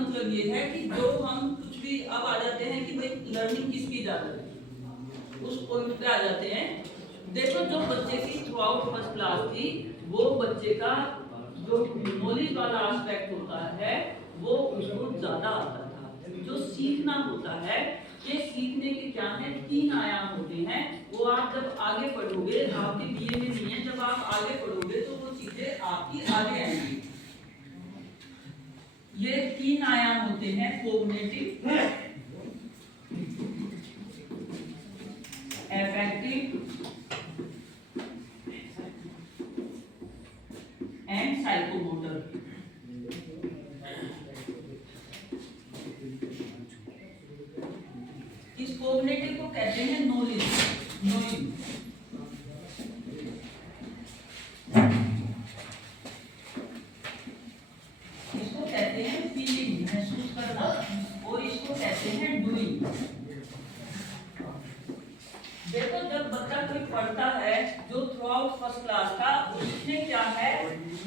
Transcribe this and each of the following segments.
मतलब ये है कि जो हम कुछ भी अब आ जाते हैं कि भाई लर्निंग किसकी ज्यादा है, उस पॉइंट पे आ जाते हैं। देखो जो बच्चे की थ्रू आउट फर्स्ट क्लास थी, वो बच्चे का जो नॉलेज वाला एस्पेक्ट होता है वो उसको ज्यादा आता था। जो सीखना होता है, ये सीखने के क्या है, 3 आयाम होते हैं। वो आप जब आगे पढ़ोगे, आपके बीए में नहीं है, जब आप आगे पढ़ोगे तो वो चीजें आपकी आगे आएंगी। ये 3 आयाम होते हैं, कोग्निटिव, अफेक्टिव एंड साइकोमोटर। इस कोग्निटिव को कहते हैं नॉलेज, नोइंग। इसको कहते हैं फीलिंग, महसूस करना, और इसको कहते हैं डूइंग। देखो जब बच्चा कोई पढ़ता है जो थ्रू आउट फर्स्ट क्लास का, उसने क्या है,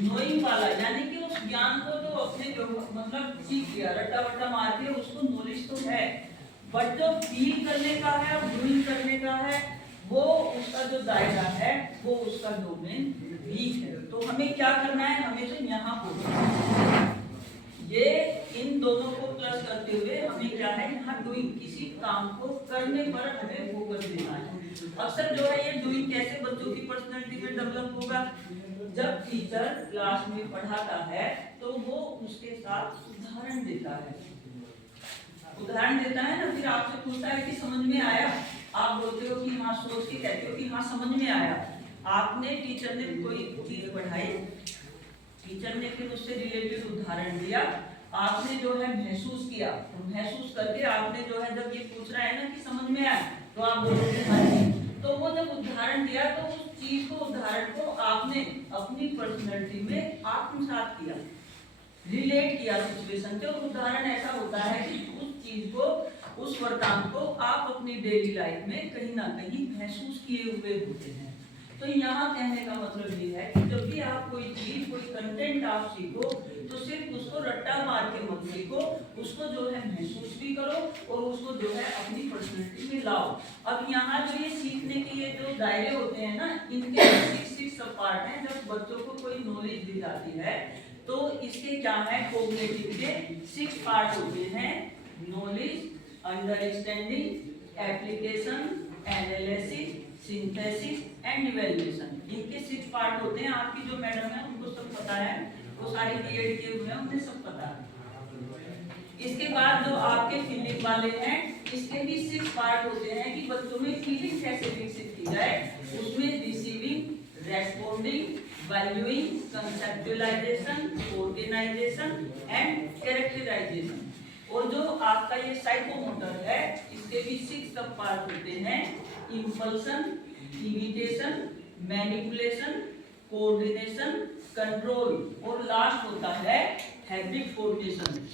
नोइंग वाला, यानी कि उस ज्ञान को जो अपने जो मतलब सीख लिया, रट्टा वट्टा मार के, उसको नॉलेज तो है, बट जो फील करने का है और डूइंग करने का है, वो उसका जो दायरा है, वो उसका डोमेन वीक है। तो हमें क्या करना है, हमें तो यहाँ पर ये इन दोनों को प्लस करते हुए हमें क्या है, यहाँ डूइंग, किसी काम को करने पर हमें फोकस देना है। अक्सर जो है ये डूइंग कैसे बच्चों की पर्सनैलिटी में डेवलप होगा, जब टीचर क्लास में पढ़ाता है तो वो उसके साथ उदाहरण देता है, उदाहरण देता है ना, फिर आपसे पूछता है कि समझ में आया, आप बोलते हो कि हाँ, सोच के कहते हो कि हाँ समझ में आया। आपने टीचर ने कोई चीज पढ़ाई, टीचर ने फिर उससे रिलेटेड उदाहरण दिया, आपने जो है महसूस किया, तो महसूस करके आपने जो है जब ये पूछ रहा है ना कि समझ में आया, तो आप बोलोगे हाँ जी। तो वो जब उदाहरण दिया तो उस चीज को, उदाहरण को आपने अपनी पर्सनैलिटी में आत्मसात किया, रिलेट किया सिचुएशन से। और उदाहरण ऐसा होता है कि उस चीज को, उस वर्तान को आप अपनी डेली लाइफ में कहीं ना कहीं महसूस किए हुए होते हैं। तो यहाँ कहने का मतलब ये है कि जब भी आप कोई चीज, कोई कंटेंट आप सीखो, तो सिर्फ उसको रट्टा मार के मत सीखो, उसको जो है महसूस भी करो और उसको जो है अपनी पर्सनैलिटी में लाओ। अब यहाँ जो ये सीखने के ये जो दायरे होते हैं ना, इनके 6 सब पार्ट हैं। जब बच्चों को कोई नॉलेज दी जाती है तो इसके क्या है, कोग्निटिव के 6 पार्ट होते हैं, knowledge, understanding, application, analysis, synthesis and evaluation. इनके 6 पार्ट होते हैं। आपकी जो मैडम है उनको सब पता है, वो सारे बीएड किए हुए हैं, उन्हें सब पता है। इसके बाद जो आपके फीलिंग वाले हैं, इसके भी 6 पार्ट होते हैं कि बच्चों में फीलिंग कैसे विकसित की जाए। उसमें receiving, responding, valuing, conceptualisation, organisation and characterisation. और जो आपका ये साइकोमोटर है, इसके भी 6 सब पार्ट होते हैं, इंपल्सन, इमिटेशन, मैनिपुलेशन, कोऑर्डिनेशन, कंट्रोल, और लास्ट होता है हैबिट फॉर्मेशन।